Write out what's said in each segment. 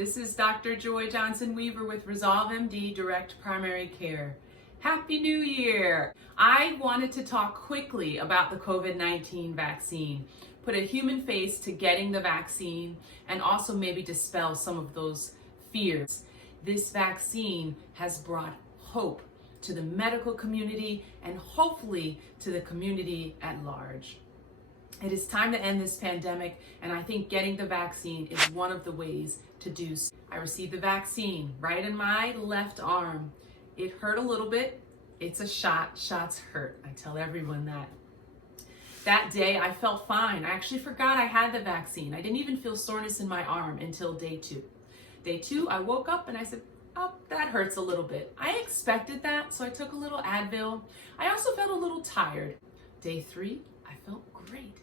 This is Dr. Joy Johnson Weaver with Resolve MD Direct Primary Care. Happy New Year! I wanted to talk quickly about the COVID-19 vaccine, put a human face to getting the vaccine, and also maybe dispel some of those fears. This vaccine has brought hope to the medical community and hopefully to the community at large. It is time to end this pandemic, and I think getting the vaccine is one of the ways to do so. I received the vaccine right in my left arm. It hurt a little bit. It's a shot. Shots hurt. I tell everyone that. That day I felt fine. I actually forgot I had the vaccine. I didn't even feel soreness in my arm until day 2. Day 2, I woke up and I said, oh, that hurts a little bit. I expected that, so I took a little Advil. I also felt a little tired. Day 3, I felt great.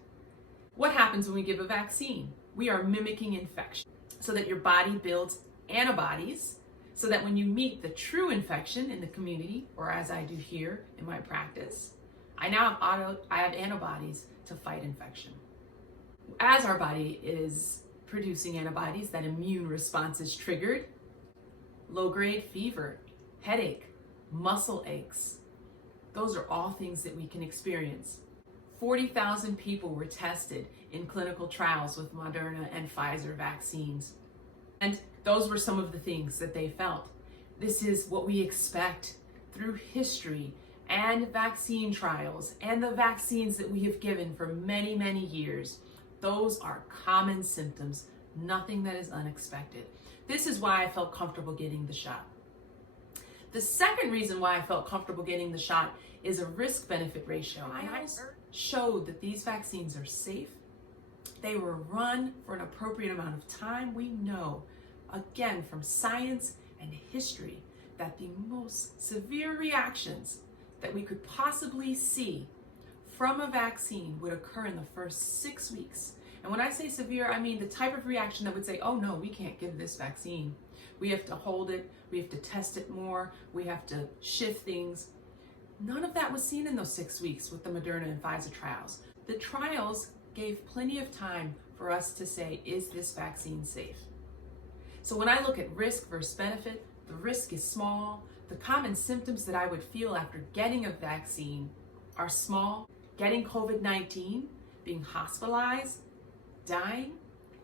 What happens when we give a vaccine? We are mimicking infection so that your body builds antibodies so that when you meet the true infection in the community, or as I do here in my practice, I have antibodies to fight infection. As our body is producing antibodies, that immune response is triggered. Low-grade fever, headache, muscle aches, those are all things that we can experience. 40,000 people were tested in clinical trials with Moderna and Pfizer vaccines. And those were some of the things that they felt. This is what we expect through history and vaccine trials and the vaccines that we have given for many, many years. Those are common symptoms, nothing that is unexpected. This is why I felt comfortable getting the shot. The second reason why I felt comfortable getting the shot is a risk-benefit ratio. I showed that these vaccines are safe. They were run for an appropriate amount of time. We know, again, from science and history, that the most severe reactions that we could possibly see from a vaccine would occur in the first 6 weeks. And when I say severe, I mean the type of reaction that would say, oh no, we can't give this vaccine. We have to hold it, we have to test it more, we have to shift things. None of that was seen in those 6 weeks with the Moderna and Pfizer trials. The trials gave plenty of time for us to say, is this vaccine safe? So when I look at risk versus benefit, the risk is small. The common symptoms that I would feel after getting a vaccine are small. Getting COVID-19, being hospitalized, dying,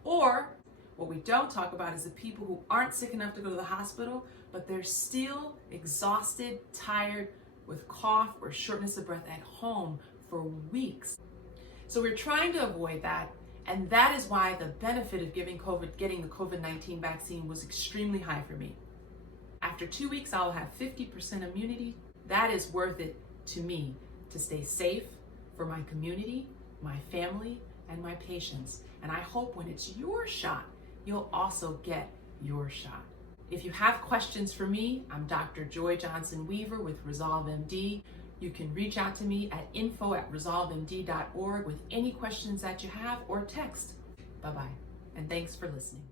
or what we don't talk about is the people who aren't sick enough to go to the hospital, but they're still exhausted, tired, with cough or shortness of breath at home for weeks. So we're trying to avoid that, and that is why the benefit of getting the COVID-19 vaccine was extremely high for me. After 2 weeks, I'll have 50% immunity. That is worth it to me to stay safe for my community, my family, and my patients. And I hope when it's your shot, you'll also get your shot. If you have questions for me, I'm Dr. Joy Johnson Weaver with Resolve MD. You can reach out to me at info@resolvemd.org with any questions that you have, or text. Bye-bye, and thanks for listening.